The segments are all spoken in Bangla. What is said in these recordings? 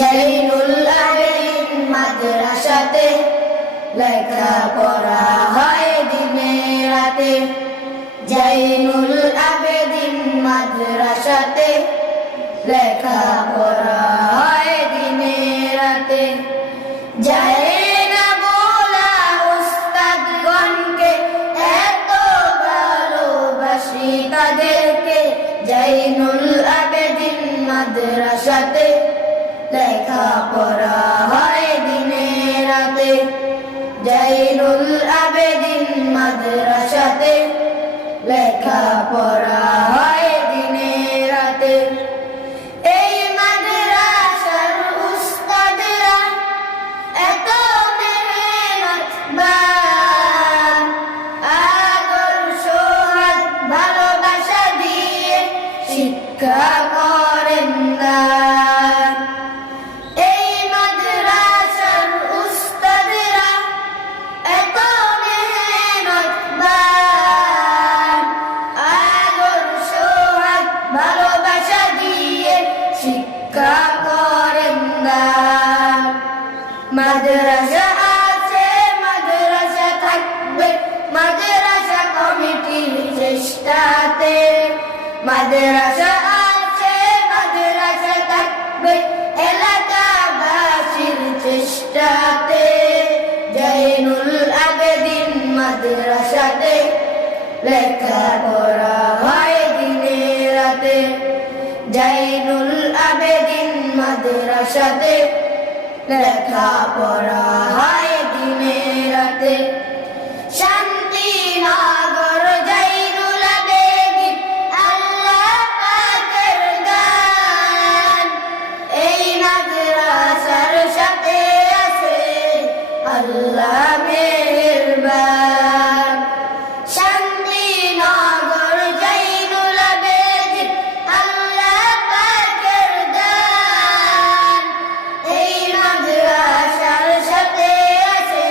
জৈনুল আবেদিন মাদ্রাসাতে লেখাপড়া হয় দিনে রাতে। জৈনুল আবেদিন মাদ্রাসাতে লেখাপড়া হয় দিনে রাতে। যায় না বলা উস্তাদগণকে, এত ভালোবাসি তাদেরকে। জৈনুল আবেদিন মাদ্রাসাতে লেখাপড়া হয় দিনে রাতে। জৈনুল আবেদিন মাদ্রাসাতে লেখাপড়া হয় দিনে রাতে। এই মাদ্রাসার উস্তাদরা এত মেহনতবান, আদর্শ হাত ভালোবাসা দিয়ে শিক্ষা করেন দান। এই মাদ্রাসার উস্তাদরা এত মেহনতবান, আদর্শ হাত ভালোবাসা দিয়ে শিক্ষা করেন দান। মাদ্রাসা আছে, মাদ্রাসা থাকবে, মাদ্রাসা কমিটির চেষ্টাতে। মাদ্রাসা আছে, মাদ্রাসা থাকবে, এলাকাবাসীর চেষ্টাতে। জৈনুল আবেদিন মাদ্রাসাতে লেখাপড়া হয় দিনে রাতে। জৈনুল আবেদিন মাদ্রাসাতে লেখাপড়া হয় দিনে রাতে। শান্তিনগর জৈনুল আবেদিন আল্লাহ পাকের দান। এই মাদ্রাসার সাথে আছে আল্লাহ মেহেরবান। শান্তিনগর জৈনুল আবেদিন আল্লাহ পাকের দান। এই মাদ্রাসার সাথে আছে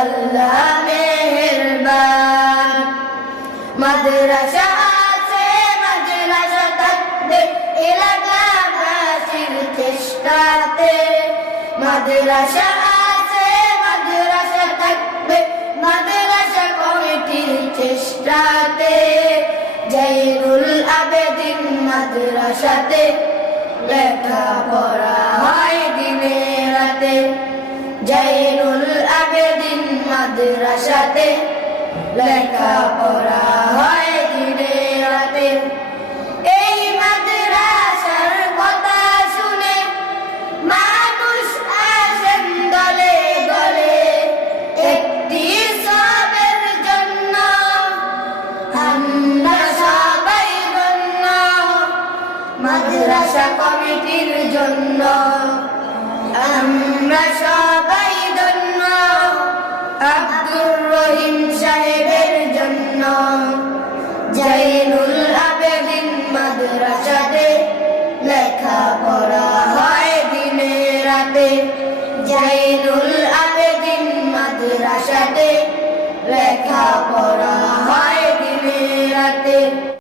আল্লাহ মেহেরবান। মাদ্রাসা আছে, মাদ্রাসা থাকবে, এলাকাবাসীর চেষ্টাতে। মাদ্রাসা আছে, মাদ্রাসা থাকবে, মাদ্রাসা কমিটির চেষ্টাতে। জৈনুল আবেদিন মাদ্রাসাতে লেখাপড়া হয় দিনে রাতে। জৈনুল আবেদিন মাদ্রাসাতে লেখাপড়া হয় দিনে রাতে। এই মাদ্রাসার কথা শুনে মানুষ আসেন দলে দলে, একটি সবের জন্য আমরা সবাই ধন্য। মাদ্রাসা কমিটির জন্য আমরা সবাই